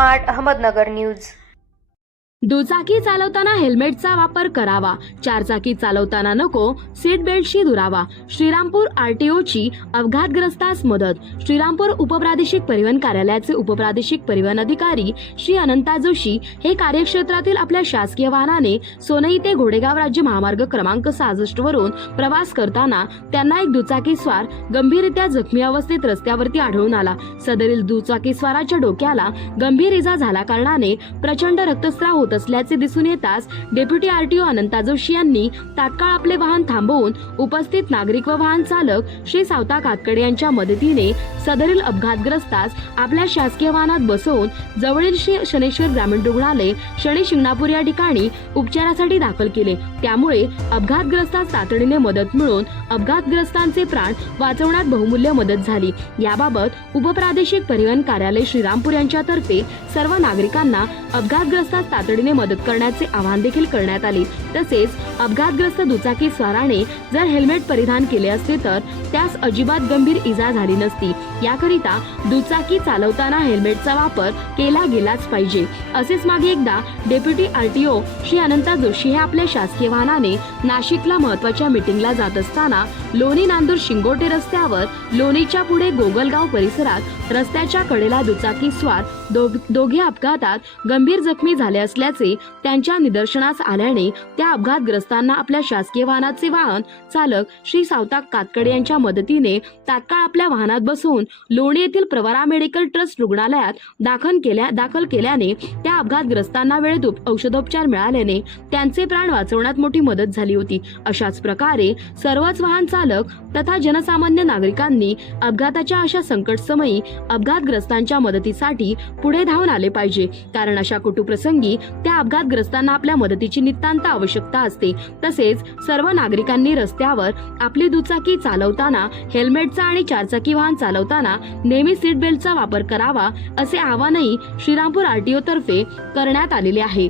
Smart Ahmednagar news. दुचाकी चालवताना हेल्मेटचा वापर करावा, चारचाकी चालवताना नको, सीट बेल्टशी दुरावा। श्रीरामपूर आरटीओची अपघातग्रस्तास मदत। श्रीरामपूर उपप्रादेशिक परिवहन कार्यालयाचे उपप्रादेशिक परिवहन अधिकारी श्री अनंता जोशी हे कार्यक्षेत्रातील आपल्या शासकीय वाहनाने सोनई ते घोडेगाव राज्य महामार्ग क्रमांक 66 वरून प्रवास करताना त्यांना एक दुचाकी स्वार गंभीररित्या जखमी अवस्थेत रस्त्यावरती आढळून आला। सदरील दुचाकी स्वाराच्या डोक्याला गंभीर इजा झाल्या कारणाने प्रचंड रक्तस्राव होत असल्याचे दिसून येताच डेप्युटी आरटीओ अनंता जोशी यांनी तात्काळ आपले वाहन थांबवून उपस्थित नागरिक व वाहन चालक श्री सावता कातकडे यांच्या मदतीने सदरील अपघातग्रस्तास आपल्या शासकीय वाहनात बसवून जवळील श्री शनेश्वर ग्रामीण रुग्णालय शनी शिंगणापूर या ठिकाणी उपचारासाठी दाखल केले। त्यामुळे अपघातग्रस्तास तातडीने मदत मिळून अपघातग्रस्तांचे प्राण वाचवण्यात बहुमूल्य मदत झाली। याबाबत उपप्रादेशिक परिवहन कार्यालय श्रीरामपूर यांच्यातर्फे सर्व नागरिकांना अपघातग्रस्तास तातडीने मदत करण्याचे आवाहन देखील करण्यात आले। तसेच अपघातग्रस्त दुचाकी स्वाराने जर हेल्मेट परिधान केले असते तर त्यास अजिबात गंभीर इजा झाली नसती। याकरिता दुचाकी चालवताना हेल्मेटचा वापर केला गेलाच पाहिजे, असेच मागे एकदा डेप्युटी आरटीओ श्री अनंता जोशी हे आपल्या शासकीय वाहनाने नाशिकला महत्त्वाच्या मीटिंगला जात असताना लोणी नांदूर शिंगोटे रस्त्यावर लोणीच्या पुढे गोगलगाव परिसरात रस्त्याच्या कडेला दुचाकी स्वार दोघे अपघातात गंभीर जखमी झाले असल्याचे त्यांच्या निदर्शनास आल्याने त्या अपघातग्रस्तांना आपल्या शासकीय वाहनाचे वाहन चालक श्री सावता कातकडे यांच्या मदतीने तात्काळ आपल्या वाहनात बसवून लोणी येथील प्रवरा मेडिकल ट्रस्ट रुग्णालयात दाखल केल्याने त्या अपघातग्रस्तांना वेळेत औषधोपचार मिळाल्याने त्यांचे प्राण वाचवण्यात मोठी मदत झाली होती। अशाच प्रकारे सर्वच वाहन चालक तथा जनसामान्य नागरिकांनी अपघाताच्या अशा संकट समयी अपघातग्रस्तांच्या मदतीसाठी पुढे धावून आले पाहिजे, कारण अशा कटुप्रसंगी त्या अपघातग्रस्तांना आपल्या मदतीची नितांत आवश्यकता असते। तसेच सर्व नागरिकांनी रस्त्यावर आपली दुचाकी चालवताना हेल्मेटचा आणि चारचाकी वाहन चालवताना नेहमी सीट बेल्टचा वापर करावा, असे आवाहनही श्रीरामपूर आरटीओ तर्फे करण्यात आलेले आहे।